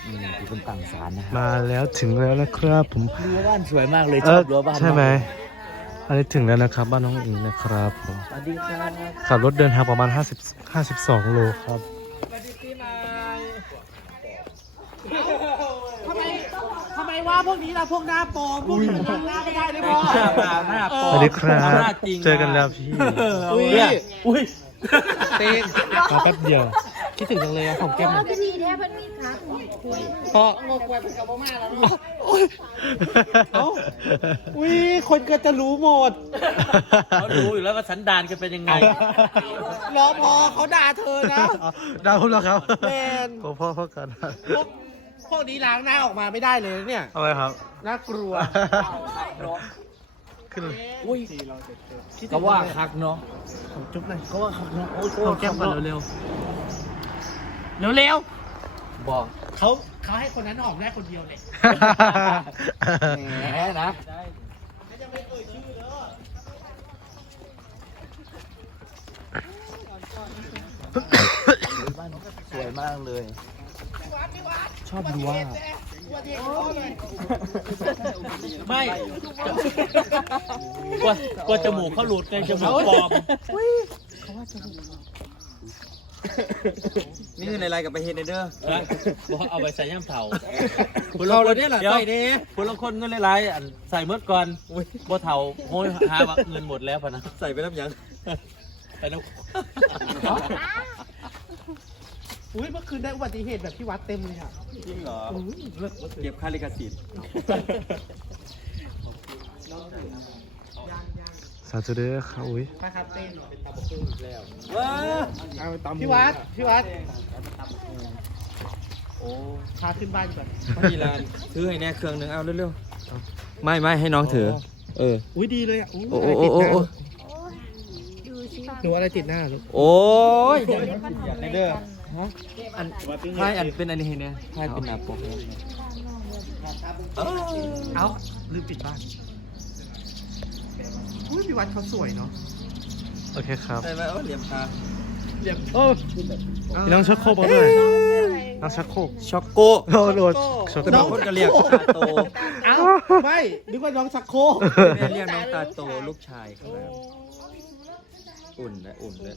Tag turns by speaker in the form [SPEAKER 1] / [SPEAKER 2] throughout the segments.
[SPEAKER 1] ที่เป็นต่างสารนะ
[SPEAKER 2] มาแล้วถึงแล้วนะครับผม
[SPEAKER 1] รั้วบ้านสวยมากเลยชอบรั้วบ้าน
[SPEAKER 2] ใช่ไหมอันนี้ถึงแล้วนะครับบ้านน้องอิงนะครับผม
[SPEAKER 1] สวัสดีครับ
[SPEAKER 2] ขับรถเดินทางประมาณ52 โลครับ
[SPEAKER 3] ทำไมว่าพวกนี้ล่ะพวกหน้าปลอมพวกหน้าไม่ได้เลยพ่อ
[SPEAKER 1] หน้า
[SPEAKER 2] สวัสดีครับเจอกันแล้วพี่
[SPEAKER 3] อุ้ยเต้น
[SPEAKER 2] มาแป๊บเดียวคิดถึงจังเลยอะของแก้ม
[SPEAKER 4] พิธีแท้เพิ่นมีครับ
[SPEAKER 3] พ่องกไว้เป็นกับพ่อมาแล้วเอ้าอุ้ยคนก็จะรู้หมด
[SPEAKER 1] เขารู้อยู่แล้วว่าสันดานกันเป็นยังไง
[SPEAKER 3] รอพอเขาด่าเธอนะ
[SPEAKER 2] ดาวแล้วครับ
[SPEAKER 3] แมน
[SPEAKER 2] พ่อกัน
[SPEAKER 3] พวกนี้ล้างหน้าออกมาไม่ได้เลยเนี่ย
[SPEAKER 2] อะไรครับ
[SPEAKER 3] น่ากลัว
[SPEAKER 2] ขึ้นเลย
[SPEAKER 1] อุ้ยก็ว่าคักเนาะ
[SPEAKER 3] จุ๊บหน่อย
[SPEAKER 1] ก็ว่าคักเนาะโอ้ย
[SPEAKER 3] ของแก้มก่อนเร็ว
[SPEAKER 1] บอก
[SPEAKER 3] ๆเขาให้คนนั้นออกได้คนเดียวเลย
[SPEAKER 1] แหมนะบ้านสวยมากเลย ชอบดูว่าไม่กลัวจมูกเขาหลุดไงจมูกปลอมนี่คือในไรกับไปเฮดเดอร์บอกเอาไปใส่ย่ำเผาคุณเราเนี่ยแหละใส่เนี่ยคุณละคนเงินไรอันใส่เมื่อก่อนบ่เผาโหยหาว่าเงินหมดแล้วพะนะใส่ไปน้ำยังไปน้ำ
[SPEAKER 3] อุ้ยเมื่อคืนได้อุบัติเหตุแบบที่วัดเต็มเลยอ่ะ
[SPEAKER 1] จริงเหรอเก็บค่าลิขสิทธิ์
[SPEAKER 2] สาธุเด้อครับอุ้ย
[SPEAKER 3] ไปครับเต้นเป็นตาบกอีกแล้ว
[SPEAKER 1] ว้า
[SPEAKER 3] พี่วัดโอ้พาขึ้นบ้านก่อน
[SPEAKER 1] พี่ลานซื้อให้แน่เครื่องนึงเอาเร็วๆไม่ให้น้องถือ
[SPEAKER 3] อุ้ยดีเลยอ่ะ
[SPEAKER 1] โอ้
[SPEAKER 3] หนูอะไรติดหน้าลูก
[SPEAKER 1] โอ้ยอยากได้เด้ออันไพ่อันเป็นอันนี้เนี่ยไพ่เป็นหน้าปก
[SPEAKER 3] เอ้าลืมปิดบ้านอุ้ยพี่วัดเขาสวยเนาะ
[SPEAKER 2] โอเคครับ
[SPEAKER 1] ใช่ไหมเหลี่ยมตา
[SPEAKER 3] เรียบ
[SPEAKER 2] โอ้พี่น้องชักโครกมาด้วยน้องชักโครก
[SPEAKER 1] ช็อกโก
[SPEAKER 2] โดนชักโคร
[SPEAKER 1] น้อง
[SPEAKER 2] ก
[SPEAKER 1] คนก็เรียกตาโต
[SPEAKER 3] เอ้าไม่นึกว่าน้องชักโครก
[SPEAKER 1] แม่เรียกน้องตาโตลูกชายครับอุ่นเลย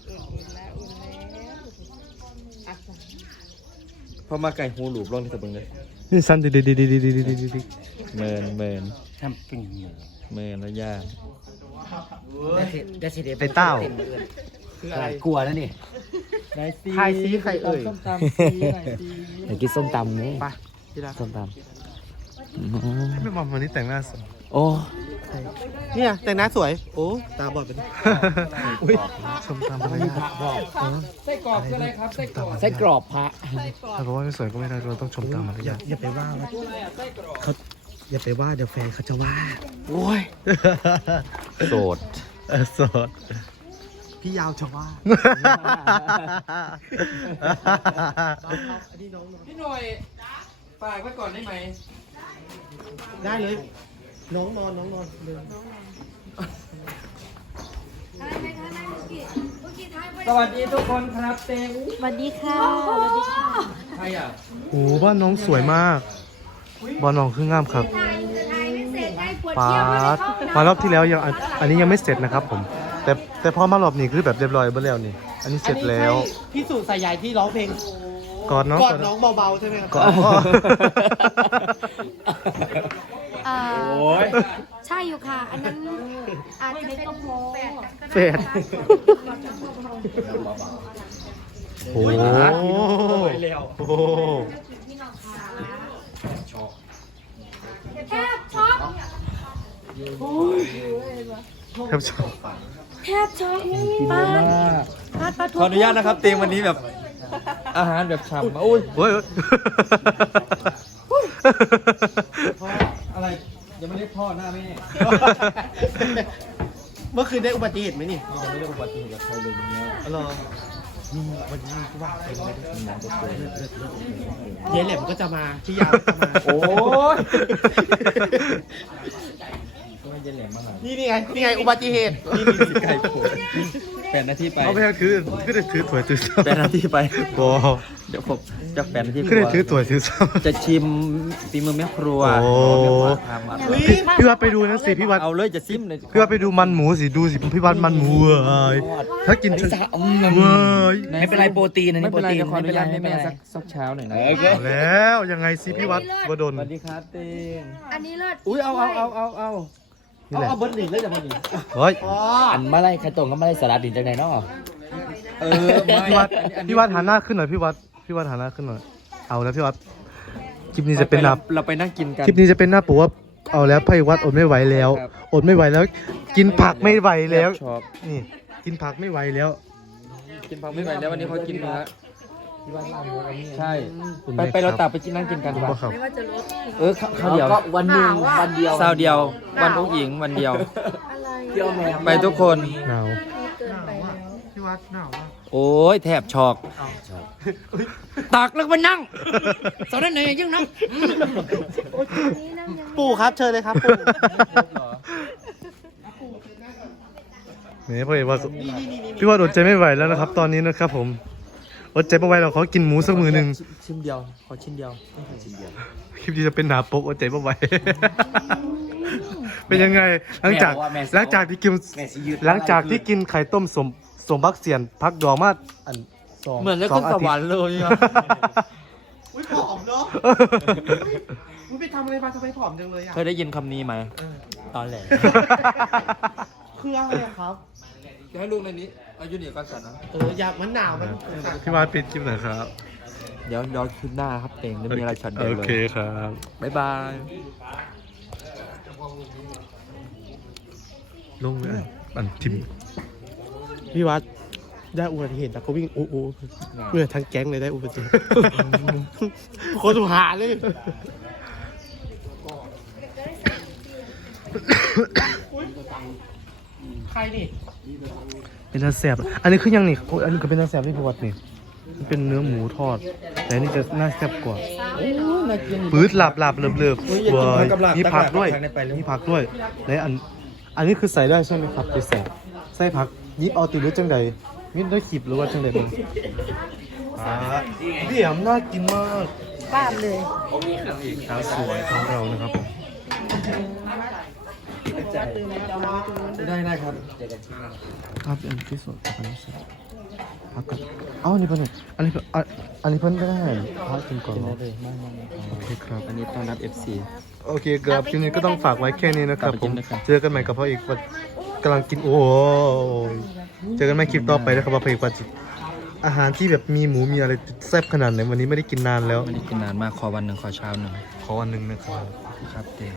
[SPEAKER 1] พอมาไก่หูหลูบลงที่ตะบึงเลย
[SPEAKER 2] นี่สั้นดี
[SPEAKER 1] เมินทำปิ่งเมินแล้วย่า
[SPEAKER 2] ไปเต้า
[SPEAKER 3] คืออะไร
[SPEAKER 1] กลัวนะนี่
[SPEAKER 3] ทายซีใครเอ่ย
[SPEAKER 1] ส้มตำซีอยากกินส้มตำนี่
[SPEAKER 3] ไปที่รัก
[SPEAKER 1] ส้มต
[SPEAKER 2] ไม่มองวันนี้แต่งหน้าสวย
[SPEAKER 1] ำโอ้
[SPEAKER 3] เนี่ยแต่งหน้าสวยโอ้ตาบอดเป็นอุ้ย
[SPEAKER 2] ชมตามอะไรนะ
[SPEAKER 3] ไส้กรอกคืออะไรครับไส้กรอก
[SPEAKER 1] ไส้กรอบพระ
[SPEAKER 2] ถ้าบอกว่าไม่สวยก็ไม่ได้เราต้องชมตามมารยาท
[SPEAKER 3] อย่าไปว่าเขาอย่าไปว่าเดี๋ยวแฟนเขาจะว่า
[SPEAKER 1] โอ้ยโสด
[SPEAKER 2] โสด
[SPEAKER 3] พี่ยาวจะว่า
[SPEAKER 1] พี่หน่อยฝากไว้ก่อนได้ไหม
[SPEAKER 3] ได้เลยน้องนอนเดิน
[SPEAKER 1] สวัสดีทุกคนครับเต็ม
[SPEAKER 4] สวัสดีค่ะสวัสดีค่ะ
[SPEAKER 1] ใครอ่ะ
[SPEAKER 2] โอ้บ้านน้องสวยมากบ้านน้องคืองามครับป้ามารอบที่แล้วยังอันนี้ยังไม่เสร็จนะครับผมแต่พอมารอบนี้คือแบบเรียบร้อยไปแล้วนี่อันนี้เสร็จแล้ว
[SPEAKER 3] พี่สุสายใหญ่ที่ร้องเพลง
[SPEAKER 2] กอดน้อง
[SPEAKER 3] กอดน้องเบาๆใช่ไหมครับ
[SPEAKER 2] กอดพ่อ
[SPEAKER 4] ใช่อยู่ค่ะ อันนั้นอาจจะเป็นโพ
[SPEAKER 2] เฟดโอ้โหโอ้โห
[SPEAKER 4] แทบช็อก
[SPEAKER 2] ครับชม
[SPEAKER 4] แทบช็อกป้าปลา
[SPEAKER 1] ขออนุญาตนะครับเต็มวันนี้แบบอาหารแบบฉ่ำอุ้ย
[SPEAKER 2] โอ้ย
[SPEAKER 1] อะไรยังไม่ได้พ่อหน้าแม่
[SPEAKER 3] เมื่อคืนได้อุบัติเหตุไหมนี่
[SPEAKER 1] ยังไม่ได้อุบัติเหตุกับใครเลยเนี่ย
[SPEAKER 3] รอมีวันนี้ก็ว่าเป็นเลยเดี๋ยวแหลมก็จะมาพี่ยาวก็จะมา
[SPEAKER 1] โอ้ยก็ไม่เย็นแหลมมาหน่อย
[SPEAKER 3] นี่ไงอุบัติเหตุ
[SPEAKER 1] นี่มีไก่โผล่
[SPEAKER 3] 8 นาทีไป
[SPEAKER 2] เอาไปถือก็ได้ถือถ้วยถือซ้ำ
[SPEAKER 3] 8 นาทีไป
[SPEAKER 2] บอ
[SPEAKER 3] เดี๋ยวผมจะ8 นาที
[SPEAKER 2] ก็ได้ถือถ้วยถือซ้ำ
[SPEAKER 3] จะชิมฝีมือแม่ครัว
[SPEAKER 2] โอ้
[SPEAKER 3] แม่ครัวทำ
[SPEAKER 2] พี่วัดไปดูนะสิพี่วัด
[SPEAKER 3] เอาเลยจะซิมเลย
[SPEAKER 2] พี่วัดไปดูมันหมูสิดูสิพี่วัดมันหมูเว้ยถ้ากินเว้ย
[SPEAKER 5] ไม่เป็นไรโปรตีนอัน
[SPEAKER 3] ไม่
[SPEAKER 5] นี้โป
[SPEAKER 3] เป็น
[SPEAKER 5] ร
[SPEAKER 3] ไร
[SPEAKER 5] ตีน
[SPEAKER 3] จะขออนุญาต
[SPEAKER 5] ไม่
[SPEAKER 3] แม่
[SPEAKER 5] เป็นไร
[SPEAKER 3] สักเช้าหน่อยนะ
[SPEAKER 2] เอาแล้วยังไงสิพี่วัดวดล
[SPEAKER 3] สวัสดีครับเต้ง
[SPEAKER 4] อันนี้เลิศ
[SPEAKER 3] อุ้ยเอา
[SPEAKER 2] นี่แหละ
[SPEAKER 3] เอาเบิร์ดหนึ่งเลยจะเบิร์ดหนึ่ง
[SPEAKER 2] เฮ้ย
[SPEAKER 5] อันมาไล่ใครตรงก็มาไล่สลัดดินจากไหนเนาะ
[SPEAKER 2] พี่วัดหันหน้าขึ้นหน่อยพี่วัดหันหน้าขึ้นหน่อยเอาแล้วพี่วัดคลิปนี้จะเป็นหน้า
[SPEAKER 3] เราไปนั่งกินกัน
[SPEAKER 2] คลิปนี้จะเป็นหน้าปกว่าเอาแล้วพี่วัดอดไม่ไหวแล้ว
[SPEAKER 3] ครับ
[SPEAKER 2] อดไม่ไหวแล้ว กินผักไม่ไหวแล้ว
[SPEAKER 3] ชอบ
[SPEAKER 2] นี่กินผักไม่ไหวแล้ว
[SPEAKER 3] กินผักไม่ไหวแล้ววันนี้เขากินเนื้อใช่
[SPEAKER 2] คุณ
[SPEAKER 3] ไป
[SPEAKER 2] แม่
[SPEAKER 3] ไปเรา
[SPEAKER 2] ครับ
[SPEAKER 3] ตักไปกินนั่งกินกัน
[SPEAKER 2] รู้
[SPEAKER 3] ปะ
[SPEAKER 2] ปะครับ
[SPEAKER 4] ไม่ว่าจะลด
[SPEAKER 3] ข้าวเดียว
[SPEAKER 5] ก็วันหนึ่งวันเดียว
[SPEAKER 3] ซาวเดียววันอุ้งอิงวันเดียว
[SPEAKER 4] อะไร
[SPEAKER 5] เที่ยวแมว
[SPEAKER 3] ไปทุกคน
[SPEAKER 2] หนาว
[SPEAKER 4] เกินไปแล้ว
[SPEAKER 2] พี่วัดหนาว
[SPEAKER 3] โอ้ยแทบช็อกตักแล้วก็ไปนั่งสอนได้ไหนยังนั่ง
[SPEAKER 4] นี่นั่งยัง
[SPEAKER 2] ปู่ครับเชิญเลยครับปู่นี่พี่วัดพี่วัดอดใจไม่ไหวแล้วนะครับ ตอนนี้นะครับผมอดใจไม่ไหวเราขอกินหมูสักมือหนึ่ง
[SPEAKER 3] ชิ้นเดียวขอชิ้นเดียว
[SPEAKER 2] คลิปนี้จะเป็นหนาปกอดใจไม่ไหวเป็นยังไงหลังจากที่กิน
[SPEAKER 5] แม่สิยืด
[SPEAKER 2] หลังจากที่กินไข่ต้มสมบักเสียนพักดองมาอันสอง
[SPEAKER 3] เหมือนจะขึ้นสวรรค์เลยอะ
[SPEAKER 2] อุ้ยผอมเนาะมึงไปทำอะไรมาทำไมผอมจังเลยอ่ะ
[SPEAKER 3] เคยได้ยินคำนี้ไหมตอนแหล
[SPEAKER 2] คืออะไรครับ
[SPEAKER 3] จะให้ลูกในนี้อายุนี่ก็สั่นนะ
[SPEAKER 2] อยากมันหนาวมันพี่วาดปิดคลิปหน่อยครับ
[SPEAKER 3] เดี๋ยวคลิปหน้าครับเต็งจะมีอะไรช็อตเด็ด
[SPEAKER 2] โอ
[SPEAKER 3] เล
[SPEAKER 2] เค
[SPEAKER 3] ย
[SPEAKER 2] ครับ
[SPEAKER 3] บ๊ายบาย
[SPEAKER 2] ลงเลยอันทิมพี่วัดได้อุบัติเหตุแล้วก็วิ่งอู้เมื่อทั้งแก๊งเลยได้อุบัติเหตุคนหาเลยใครนี่เป็นตาแสบอันนี้คือยังนี่อันนี้ก็เป็นตาแสบที่พี่วัดนี่มันเป็นเนื้อหมูทอด แต่อันนี่จะน่าแซ่บกว่าปื๊ดหลับเลิบๆเว้ยมีผักด้วยมีผักด้วยในอันนี้คือใส่ได้ใช่ไหมครับไปใส่ผักยิบเอาติดหรือจังใดมิดด้วยขีบหรือว่าจังใดบ้างเดี่ยมน่ากินมาก
[SPEAKER 4] ป้ามเลย
[SPEAKER 2] สาวสวยของเรานะครับผม
[SPEAKER 3] ได้ครับ
[SPEAKER 2] ครับอันที่สุดอันนี้สุดพักกันเอ้าอันนี้เพิ่นอันนี้เพิ่นก็ได้พักกินก่อนเนาะโอเคครับ
[SPEAKER 3] อันนี้ต้อนรับ FC
[SPEAKER 2] โอเคครับคลิปนี้ก็ต้องฝากไว้แค่นี้นะครับผม เจอกันใหม่กับพ่ออีกวันกำลังกินโอ้ยเจอกันใหม่คลิปต่อไปนะครับว่าพ่ออีกวันอาหารที่แบบมีหมูมีอะไรแซ่บขนาดไหนวันนี้ไม่ได้กินนานแล้ว
[SPEAKER 3] ไม่ได้กินนานมากขอวันหนึ่งขอเช้าหนึ่ง
[SPEAKER 2] ขอวันหนึ่งนะครับ
[SPEAKER 3] ครับเต้